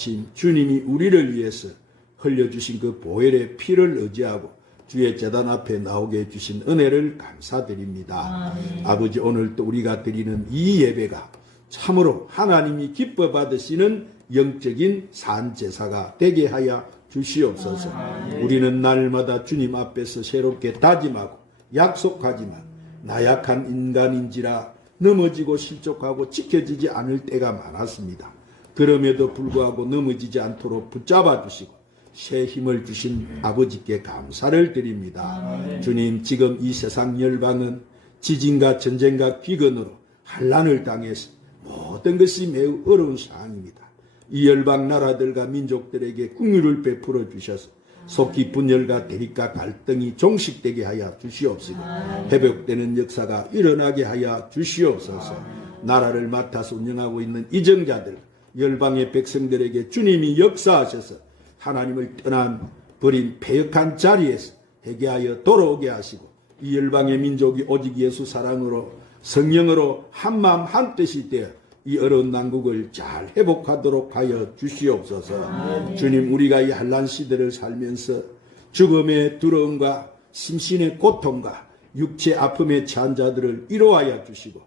신 주님이 우리를 위해서 흘려주신 그 보혈의 피를 의지하고 주의 재단 앞에 나오게 해주신 은혜를 감사드립니다. 아 버지 오늘 또 우리가 드리는 이 예배가 참으로 하나님이 기뻐 받으시는 영적인 산 제사가 되게 하여 주시옵소서. 우리는 날마다 주님 앞에서 새롭게 다짐하고 약속하지만 나약한 인간인지라 넘어지고 실족하고 지켜지지 않을 때가 많았습니다. 그럼에도 불구하고 넘어지지 않도록 붙잡아 주시고 새 힘을 주신 아버지께 감사를 드립니다. 주님 지금 이 세상 열방은 지진과 전쟁과 기근으로 한란을 당해서 모든 것이 매우 어려운 상황입니다. 이 열방 나라들과 민족들에게 궁유를 베풀어 주셔서 속기 분열과 대립과 갈등이 종식되게 하여 주시옵시고 회복되는 역사가 일어나게 하여 주시옵소서 나라를 맡아서 운영하고 있는 이정자들 열방의 백성들에게 주님이 역사하셔서 하나님을 떠난 버린 패역한 자리에서 회개하여 돌아오게 하시고 이 열방의 민족이 오직 예수 사랑으로 성령으로 한마음 한뜻이 되어 이 어려운 난국을 잘 회복하도록 하여 주시옵소서. 주님 우리가 이 한란 시대를 살면서 죽음의 두려움과 심신의 고통과 육체 아픔에 처한 자들을 위로하여 주시고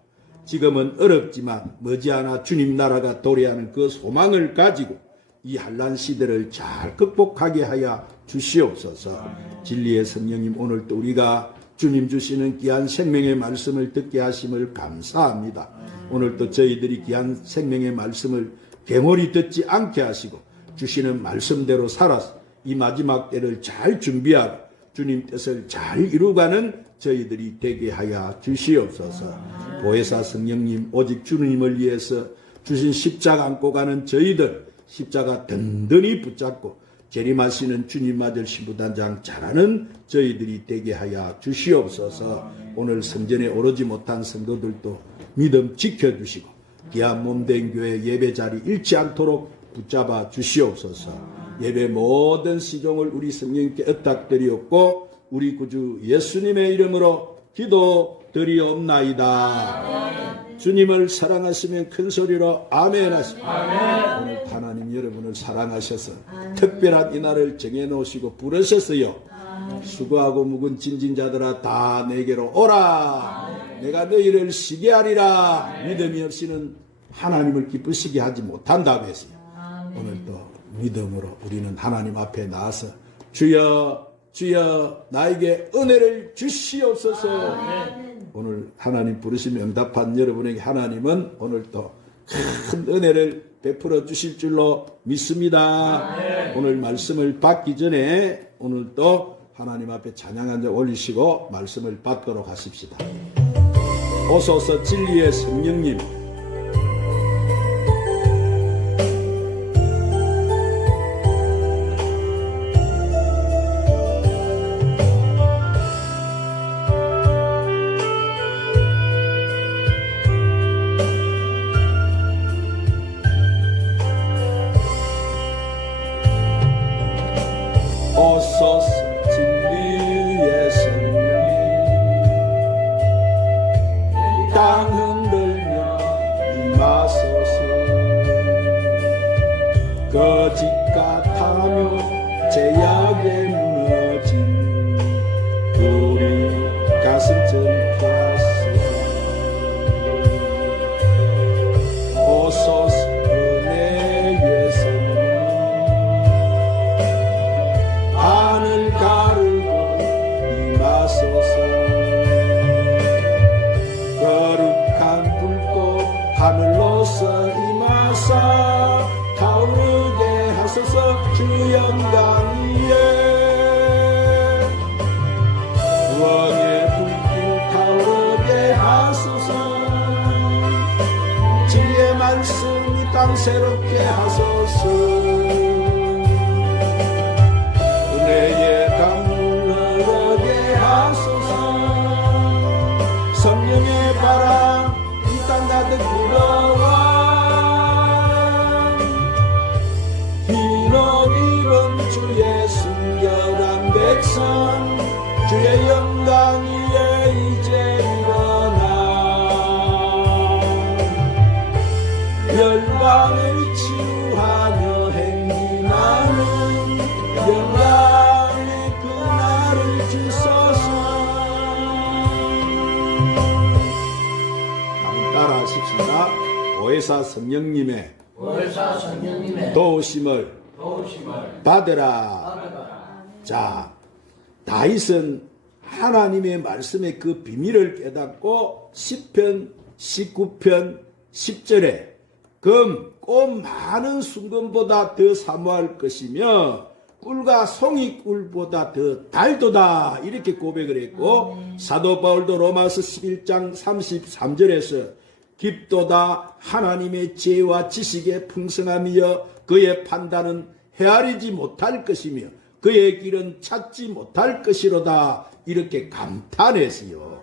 지금은 어렵지만 머지않아 주님 나라가 도래하는 그 소망을 가지고 이 한란 시대를 잘 극복하게 하여 주시옵소서. 진리의 성령님 오늘 또 우리가 주님 주시는 귀한 생명의 말씀을 듣게 하심을 감사합니다. 오늘 또 저희들이 귀한 생명의 말씀을 갱홀히 듣지 않게 하시고 주시는 말씀대로 살아서 이 마지막 때를 잘 준비하고 주님 뜻을 잘 이루가는 저희들이 되게 하여 주시옵소서. 보혜사 성령님 오직 주님을 위해서 주신 십자가 안고 가는 저희들 십자가 든든히 붙잡고 재림하시는 주님 맞을 신부단장 잘하는 저희들이 되게 하여 주시옵소서. 오늘 성전에 오르지 못한 성도들도 믿음 지켜주시고 귀한 몸된 교회 예배 자리 잃지 않도록 붙잡아 주시옵소서. 예배 모든 시종을 우리 성령님께 의탁드리옵고 우리 구주 예수님의 이름으로 기도 드리옵나이다. 주님을 사랑하시면 큰 소리로 아멘 하십니다. 오늘 하나님 여러분을 사랑하셔서 특별한 이날을 정해 놓으시고 부르셨어요. 수고하고 묵은 진진자들아 다 내게로 오라. 내가 너희를 쉬게 하리라. 믿음이 없이는 하나님을 기쁘시게 하지 못한다고 했어요. 오늘 또 믿음으로 우리는 하나님 앞에 나와서 주여 주여 나에게 은혜를 주시옵소서. 오늘 하나님 부르시며 응답한 여러분에게 하나님은 오늘 또큰 은혜를 베풀어 주실 줄로 믿습니다. 오늘 말씀을 받기 전에 오늘 또 하나님 앞에 찬양 한자 올리시고 말씀을 받도록 하십시다. 오소서 진리의 성령님 받으라. 자, 다윗은 하나님의 말씀의 그 비밀을 깨닫고 10편, 19편, 10절에 금, 꽃 많은 순금보다 더 사모할 것이며 꿀과 송이 꿀보다 더 달도다 이렇게 고백을 했고 사도 바울도 로마서 11장 33절에서 깊도다 하나님의 지혜와 지식의 풍성함이여 그의 판단은 헤아리지 못할 것이며 그의 길은 찾지 못할 것이로다 이렇게 감탄했어요.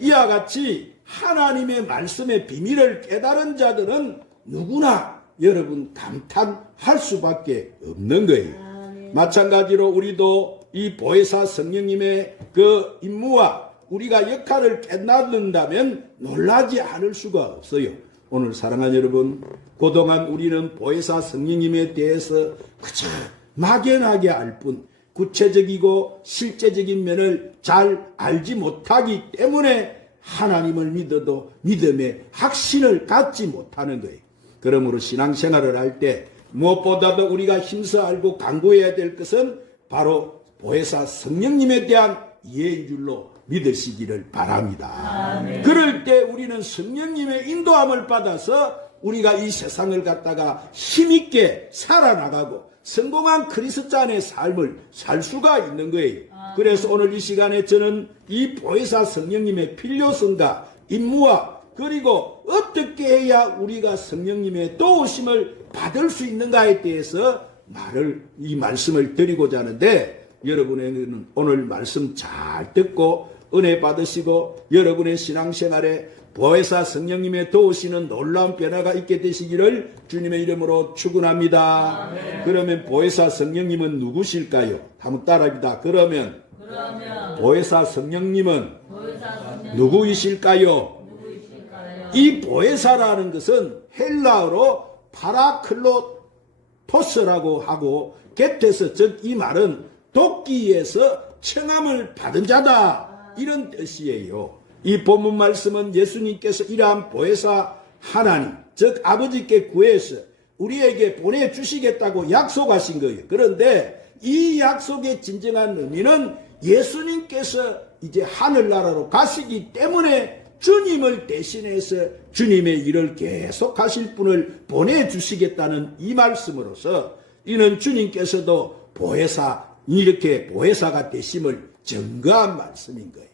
이와 같이 하나님의 말씀의 비밀을 깨달은 자들은 누구나 여러분 감탄할 수밖에 없는 거예요. 마찬가지로 우리도 이 보혜사 성령님의 그 임무와 우리가 역할을 깨닫는다면 놀라지 않을 수가 없어요. 오늘 사랑하는 여러분, 그동안 우리는 보혜사 성령님에 대해서 그저 막연하게 알 뿐 구체적이고 실제적인 면을 잘 알지 못하기 때문에 하나님을 믿어도 믿음의 확신을 갖지 못하는 거예요. 그러므로 신앙생활을 할 때 무엇보다도 우리가 힘써 알고 강구해야 될 것은 바로 보혜사 성령님에 대한 이해인 줄로 믿으시기를 바랍니다. 그럴 때 우리는 성령님의 인도함을 받아서 우리가 이 세상을 갖다가 힘있게 살아나가고 성공한 크리스찬의 삶을 살 수가 있는 거예요. 그래서 오늘 이 시간에 저는 이 보혜사 성령님의 필요성과 임무와 그리고 어떻게 해야 우리가 성령님의 도우심을 받을 수 있는가에 대해서 말을 이 말씀을 드리고자 하는데 여러분에게는 오늘 말씀 잘 듣고 은혜 받으시고 여러분의 신앙생활에 보혜사 성령님의 도우시는 놀라운 변화가 있게 되시기를 주님의 이름으로 축원합니다. 그러면 보혜사 성령님은 누구실까요? 한번 따라합니다. 그러면 그러면 보혜사 성령님은 보혜사 누구이실까요? 누구이실까요? 이 보혜사라는 것은 헬라어로 파라클로토스라고 하고 겟테서 즉 이 말은 도끼에서 청함을 받은 자다 이런 뜻이에요. 이 본문 말씀은 예수님께서 이러한 보혜사 하나님 즉 아버지께 구해서 우리에게 보내주시겠다고 약속하신 거예요. 그런데 이 약속의 진정한 의미는 예수님께서 이제 하늘나라로 가시기 때문에 주님을 대신해서 주님의 일을 계속 하실 분을 보내주시겠다는 이 말씀으로서 이는 주님께서도 보혜사, 이렇게 보혜사가 되심을 증거한 말씀인 거예요.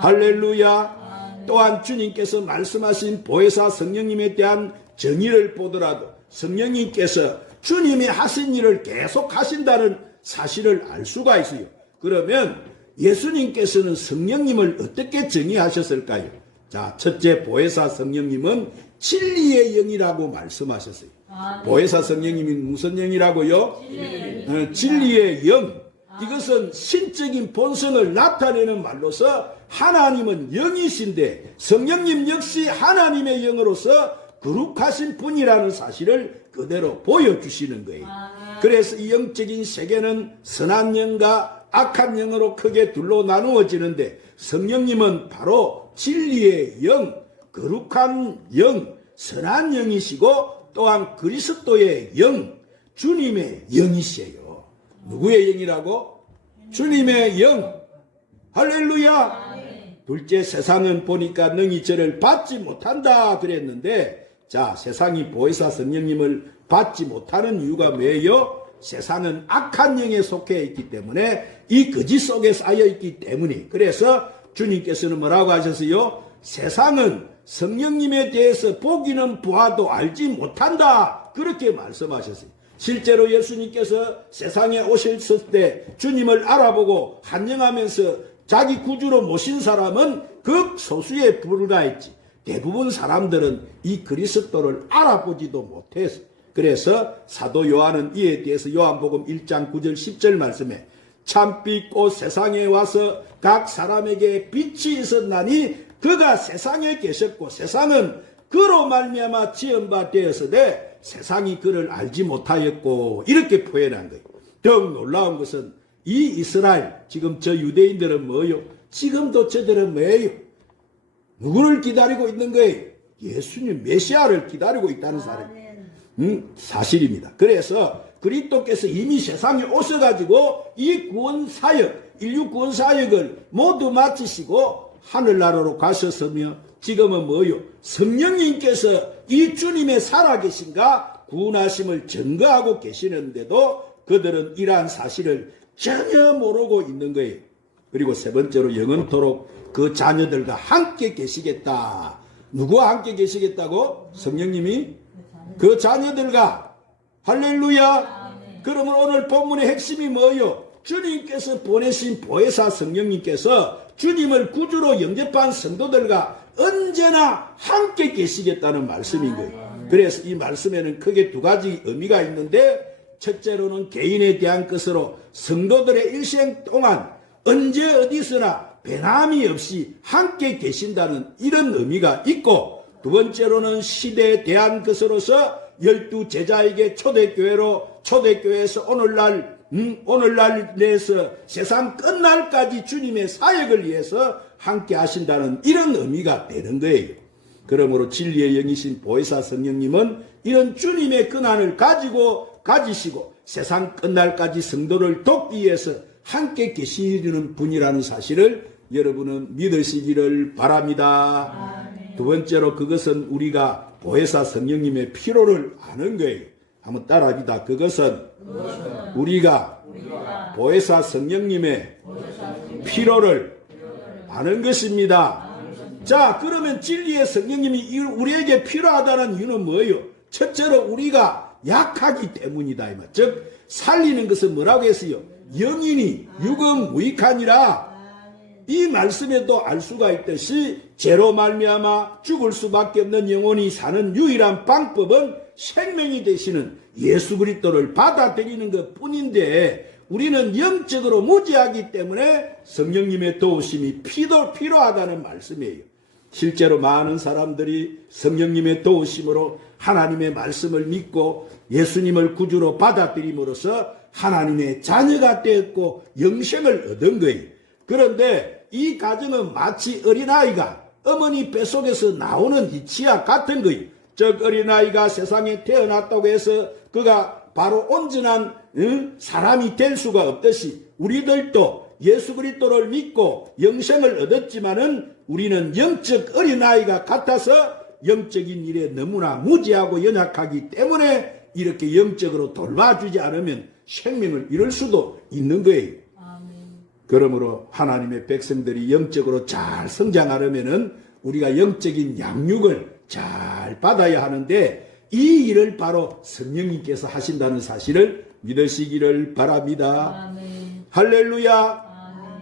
할렐루야. 또한 주님께서 말씀하신 보혜사 성령님에 대한 정의를 보더라도 성령님께서 주님이 하신 일을 계속 하신다는 사실을 알 수가 있어요. 그러면 예수님께서는 성령님을 어떻게 정의하셨을까요? 자, 첫째 보혜사 성령님은 진리의 영이라고 말씀하셨어요. 보혜사 성령님이 무슨 영이라고요? 어, 진리의 영. 이것은 신적인 본성을 나타내는 말로서 하나님은 영이신데 성령님 역시 하나님의 영으로서 거룩하신 분이라는 사실을 그대로 보여주시는 거예요. 그래서 이 영적인 세계는 선한 영과 악한 영으로 크게 둘로 나누어지는데 성령님은 바로 진리의 영, 거룩한 영, 선한 영이시고 또한 그리스도의 영, 주님의 영이시에요. 누구의 영이라고? 주님의 영. 할렐루야. 둘째 세상은 보니까 능히 저를 받지 못한다 그랬는데 자 세상이 보혜사 성령님을 받지 못하는 이유가 뭐예요? 세상은 악한 영에 속해 있기 때문에 이 거짓 속에 쌓여 있기 때문에 그래서 주님께서는 뭐라고 하셨어요? 세상은 성령님에 대해서 보기는 보아도 알지 못한다 그렇게 말씀하셨어요. 실제로 예수님께서 세상에 오셨을 때 주님을 알아보고 환영하면서 자기 구주로 모신 사람은 극소수에 불과했지. 대부분 사람들은 이 그리스도를 알아보지도 못했어. 그래서 사도 요한은 이에 대해서 요한복음 1장 9절 10절 말씀에 참빛 꽃 세상에 와서 각 사람에게 빛이 있었나니 그가 세상에 계셨고 세상은 그로 말미암아 지은 바 되었으되 세상이 그를 알지 못하였고 이렇게 표현한 거예요. 더욱 놀라운 것은 이 이스라엘 지금 저 유대인들은 뭐요? 지금도 저들은 뭐예요? 누구를 기다리고 있는 거예요? 예수님 메시아를 기다리고 있다는 사람. 음, 사실입니다. 그래서 그리스도께서 이미 세상에 오셔가지고 이 구원 사역, 인류 구원 사역을 모두 마치시고 하늘나라로 가셨으며 지금은 뭐요? 성령님께서 이 주님의 살아계신가 구원하심을 증거하고 계시는데도 그들은 이러한 사실을 전혀 모르고 있는 거예요. 그리고 세 번째로 영원토록 그 자녀들과 함께 계시겠다. 누구와 함께 계시겠다고? 성령님이 그 자녀들과 할렐루야. 그러면 오늘 본문의 핵심이 뭐요? 주님께서 보내신 보혜사 성령님께서 주님을 구주로 영접한 성도들과 언제나 함께 계시겠다는 말씀인 거예요. 그래서 이 말씀에는 크게 두 가지 의미가 있는데 첫째로는 개인에 대한 것으로 성도들의 일생 동안 언제 어디서나 배남이 없이 함께 계신다는 이런 의미가 있고 두 번째로는 시대에 대한 것으로서 열두 제자에게 초대교회로 초대교회에서 오늘날 음, 오늘날 내에서 세상 끝날까지 주님의 사역을 위해서 함께 하신다는 이런 의미가 되는 거예요. 그러므로 진리의 영이신 보혜사 성령님은 이런 주님의 근한을 가지고 가지시고 세상 끝날까지 성도를 돕기 위해서 함께 계시는 분이라는 사실을 여러분은 믿으시기를 바랍니다. 두 번째로 그것은 우리가 보혜사 성령님의 피로를 아는 거예요. 한번 따라합니다. 그것은 우리가 보혜사 성령님의 피로를 아는 것입니다. 자, 그러면 진리의 성령님이 이- 우리에게 필요하다는 이유는 뭐예요? 첫째로 우리가 약하기 때문이다. 즉, 살리는 것은 뭐라고 했어요? 영인이 육은 무익하니라. 이 말씀에도 알 수가 있듯이 죄로 말미암아 죽을 수밖에 없는 영혼이 사는 유일한 방법은 생명이 되시는 예수 그리스도를 받아들이는 것 뿐인데 우리는 영적으로 무지하기 때문에 성령님의 도우심이 필요하다는 말씀이에요. 실제로 많은 사람들이 성령님의 도우심으로 하나님의 말씀을 믿고 예수님을 구주로 받아들임으로써 하나님의 자녀가 되었고 영생을 얻은 거예요. 그런데 이 가정은 마치 어린아이가 어머니 뱃속에서 나오는 이치와 같은 거예요. 즉 어린아이가 세상에 태어났다고 해서 그가 바로 온전한 응? 사람이 될 수가 없듯이 우리들도 예수 그리스도를 믿고 영생을 얻었지만은 우리는 영적 어린아이가 같아서 영적인 일에 너무나 무지하고 연약하기 때문에 이렇게 영적으로 돌봐주지 않으면 생명을 잃을 수도 있는 거예요. 그러므로 하나님의 백성들이 영적으로 잘 성장하려면은 우리가 영적인 양육을 잘 받아야 하는데 이 일을 바로 성령님께서 하신다는 사실을 믿으시기를 바랍니다. 아멘. 할렐루야.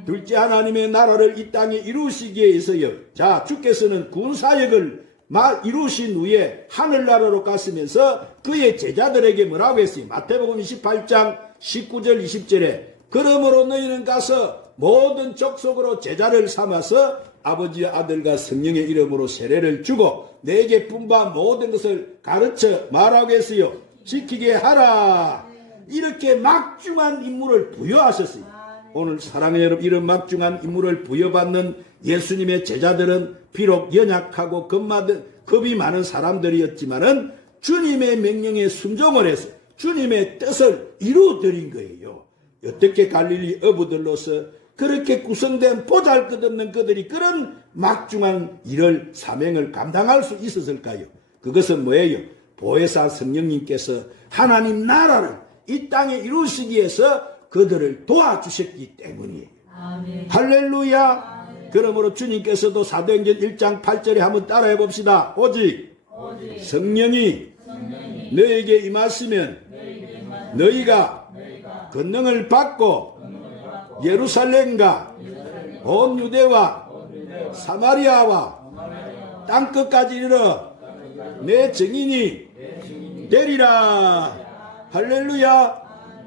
둘째 하나님의 나라를 이 땅에 이루시기에 위해서요. 자, 주께서는 군 사역을 마 이루신 후에 하늘나라로 갔으면서 그의 제자들에게 뭐라고 했어요? 마태복음 28장 19절 20절에 그러므로 너희는 가서 모든 족속으로 제자를 삼아서 아버지의 아들과 성령의 이름으로 세례를 주고 내게 분바 모든 것을 가르쳐 말하고 했어요. 지키게 하라. 이렇게 막중한 임무를 부여하셨어요. 오늘 사랑의 여러분 이런 막중한 임무를 부여받는 예수님의 제자들은 비록 연약하고 겁마든 겁이 많은 사람들이었지만은 주님의 명령에 순종을 해서 주님의 뜻을 이루어드린 거예요. 어떻게 갈릴리 어부들로서 그렇게 구성된 보잘것없는 그들이 그런 막중한 일을 사명을 감당할 수 있었을까요? 그것은 뭐예요? 보혜사 성령님께서 하나님 나라를 이 땅에 이루시기 위해서 그들을 도와주셨기 때문이에요. 아멘. 할렐루야. 그러므로 주님께서도 사도행전 1장 8절에 한번 따라해 봅시다. 오직 오직 성령이 성령이 너에게 임하시면 너희가 너희가 권능을 받고 예루살렘과 온 유대와 사마리아와 땅끝까지 이르러 내 증인이 되리라. 할렐루야.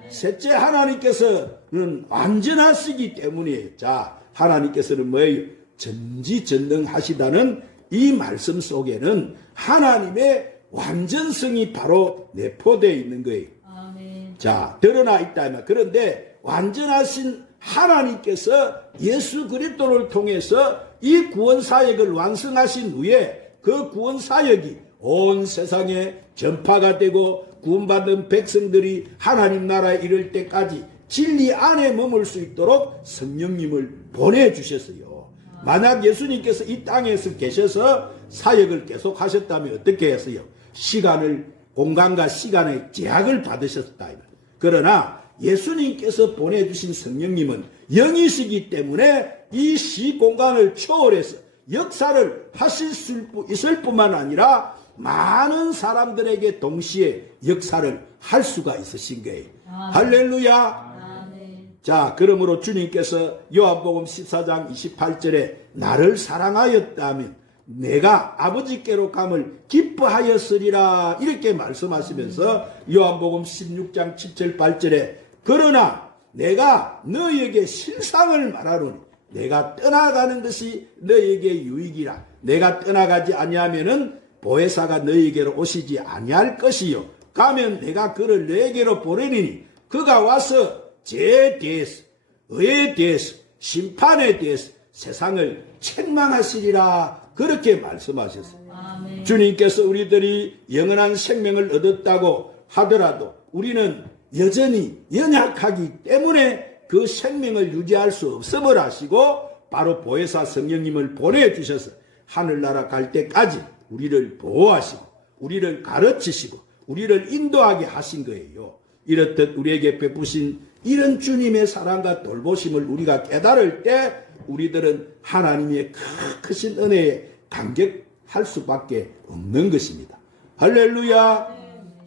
셋째 하나님께서는 완전하시기 때문이에요. 자, 하나님께서는 뭐예요? 전지전능하시다는 이 말씀 속에는 하나님의 완전성이 바로 내포되어 있는 거예요. 아멘. 자, 드러나 있다. 이 말. 그런데 완전하신 하나님께서 예수 그리스도를 통해서 이 구원 사역을 완성하신 후에 그 구원 사역이 온 세상에 전파가 되고 구원받은 백성들이 하나님 나라에 이를 때까지 진리 안에 머물 수 있도록 성령님을 보내주셨어요. 만약 예수님께서 이 땅에서 계셔서 사역을 계속 하셨다면 어떻게 했어요? 시간을, 공간과 시간의 제약을 받으셨다. 그러나 예수님께서 보내주신 성령님은 영이시기 때문에 이 시공간을 초월해서 역사를 하실 수 있을 뿐만 아니라 많은 사람들에게 동시에 역사를 할 수가 있으신 거예요. 할렐루야! 아멘. 자, 그러므로 주님께서 요한복음 14장 28절에 나를 사랑하였다면 내가 아버지께로 감을 기뻐하였으리라 이렇게 말씀하시면서 요한복음 16장 7절 8절에 그러나 내가 너희에게 실상을 말하노니 내가 떠나가는 것이 너희에게 유익이라 내가 떠나가지 아니하면은 보혜사가 너희에게로 오시지 아니할 것이요 가면 내가 그를 너희에게로 보내리니 그가 와서 죄에 대해서 의에 대해서 심판에 대해서 세상을 책망하시리라 그렇게 말씀하셨어요. 아멘. 주님께서 우리들이 영원한 생명을 얻었다고 하더라도 우리는 여전히 연약하기 때문에 그 생명을 유지할 수 없음을 아시고 바로 보혜사 성령님을 보내주셔서 하늘나라 갈 때까지 우리를 보호하시고 우리를 가르치시고 우리를 인도하게 하신 거예요. 이렇듯 우리에게 베푸신 이런 주님의 사랑과 돌보심을 우리가 깨달을 때 우리들은 하나님의 크신 은혜에 감격할 수밖에 없는 것입니다. 할렐루야.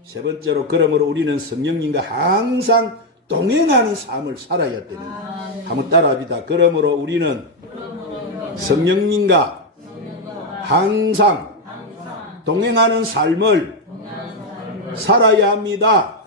세 번째로 그러므로 우리는 성령님과 항상 동행하는 삶을 살아야 되는 거예요. 한번 따라합니다. 그러므로 우리는 성령님과 항상 동행하는 삶을 살아야 합니다.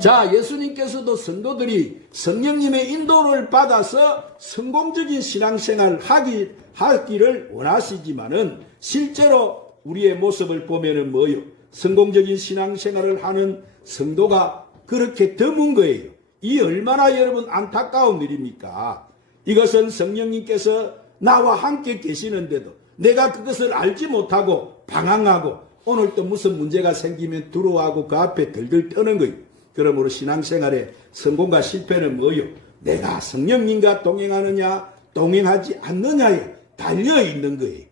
자, 예수님께서도 성도들이 성령님의 인도를 받아서 성공적인 신앙생활을 하기, 하기를 원하시지만은 실제로 우리의 모습을 보면은 뭐요? 성공적인 신앙생활을 하는 성도가 그렇게 드문 거예요. 이 얼마나 여러분 안타까운 일입니까? 이것은 성령님께서 나와 함께 계시는데도 내가 그것을 알지 못하고 방황하고 오늘 또 무슨 문제가 생기면 두려워하고 그 앞에 들들 떠는 거예요. 그러므로 신앙생활의 성공과 실패는 뭐요? 내가 성령님과 동행하느냐, 동행하지 않느냐에 달려 있는 거예요.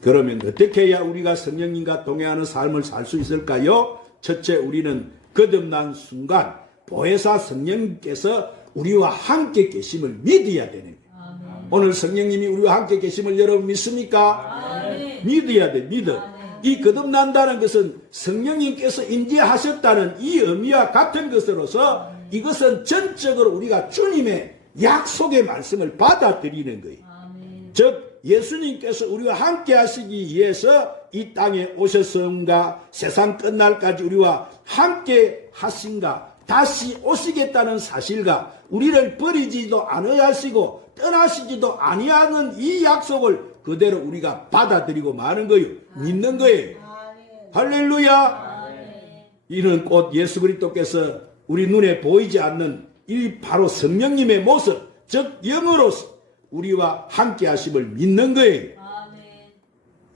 그러면 어떻게 해야 우리가 성령님과 동행하는 삶을 살 수 있을까요? 첫째, 우리는 거듭난 순간 보혜사 성령님께서 우리와 함께 계심을 믿어야 되는 거예요. 오늘 성령님이 우리와 함께 계심을 여러분 믿습니까? 아멘. 믿어야 돼, 믿어. 이 거듭난다는 것은 성령님께서 인지하셨다는 이 의미와 같은 것으로서 이것은 전적으로 우리가 주님의 약속의 말씀을 받아들이는 거예요. 아멘. 즉 예수님께서 우리와 함께 하시기 위해서 이 땅에 오셨음과 세상 끝날까지 우리와 함께 하신가 다시 오시겠다는 사실과 우리를 버리지도 않으시고 떠나시지도 아니하는 이 약속을 그대로 우리가 받아들이고 마는 거예요. 믿는 거예요. 할렐루야. 이는 곧 예수 그리스도께서 우리 눈에 보이지 않는 이 바로 성령님의 모습, 즉 영으로서 우리와 함께 하심을 믿는 거예요.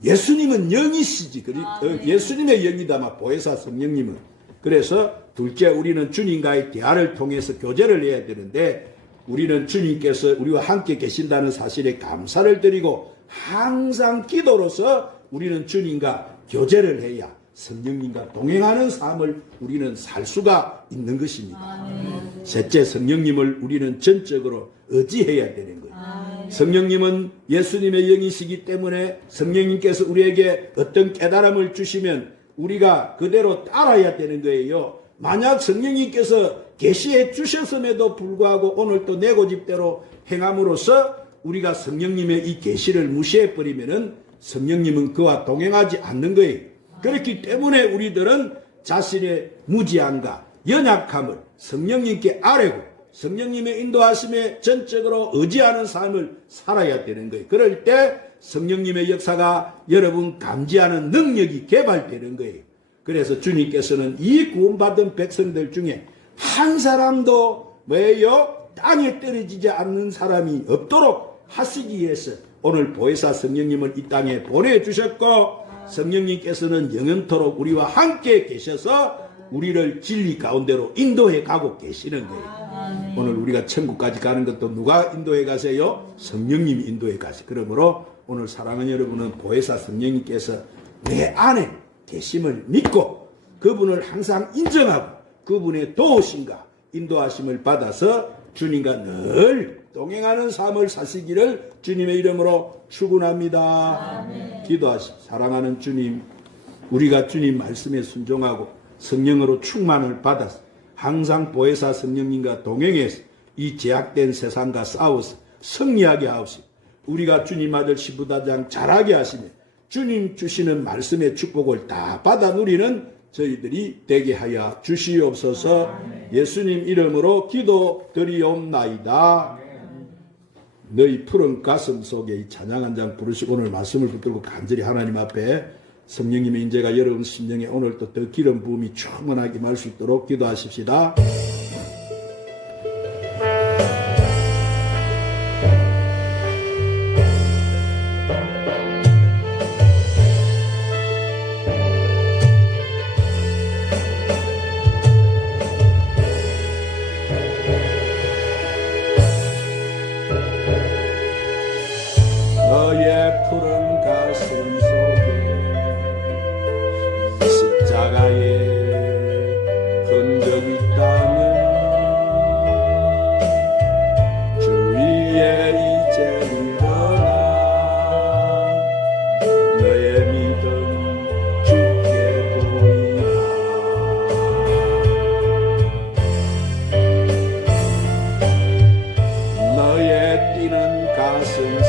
예수님은 영이시지. 어, 예수님의 영이다마 보혜사 성령님은. 그래서 둘째 우리는 주님과의 대화를 통해서 교제를 해야 되는데 우리는 주님께서 우리와 함께 계신다는 사실에 감사를 드리고 항상 기도로서 우리는 주님과 교제를 해야 성령님과 동행하는 삶을 우리는 살 수가 있는 것입니다. 아멘. 셋째 성령님을 우리는 전적으로 의지해야 되는 거예요. 아멘. 성령님은 예수님의 영이시기 때문에 성령님께서 우리에게 어떤 깨달음을 주시면 우리가 그대로 따라야 되는 거예요. 만약 성령님께서 계시해 주셨음에도 불구하고 오늘 또 내 고집대로 행함으로써 우리가 성령님의 이 계시를 무시해 버리면은 성령님은 그와 동행하지 않는 거예요. 그렇기 때문에 우리들은 자신의 무지함과 연약함을 성령님께 아뢰고 성령님의 인도하심에 전적으로 의지하는 삶을 살아야 되는 거예요. 그럴 때 성령님의 역사가 여러분 감지하는 능력이 개발되는 거예요. 그래서 주님께서는 이 구원받은 백성들 중에 한 사람도 왜요? 땅에 떨어지지 않는 사람이 없도록 하시기 위해서 오늘 보혜사 성령님을 이 땅에 보내주셨고 성령님께서는 영원토록 우리와 함께 계셔서 우리를 진리 가운데로 인도해 가고 계시는 거예요. 오늘 우리가 천국까지 가는 것도 누가 인도해 가세요? 성령님이 인도해 가세요. 그러므로 오늘 사랑하는 여러분은 보혜사 성령님께서 내 안에 계심을 믿고 그분을 항상 인정하고 그분의 도우심과 인도하심을 받아서 주님과 늘 동행하는 삶을 사시기를 주님의 이름으로 축원합니다. 기도하시 사랑하는 주님 우리가 주님 말씀에 순종하고 성령으로 충만을 받아서 항상 보혜사 성령님과 동행해서 이 제약된 세상과 싸워서 승리하게 하옵시고 우리가 주님 아들 시부다장 잘하게 하시며 주님 주시는 말씀의 축복을 다 받아 누리는 저희들이 되게 하여 주시옵소서 예수님 이름으로 기도 드리옵나이다. 너희 푸른 가슴 속에 이 찬양 한 장 부르시고 오늘 말씀을 붙들고 간절히 하나님 앞에 성령님의 인재가 여러분 심령에 오늘 또더 기름 부음이 충만하게 말수 있도록 기도하십시다. 뛰는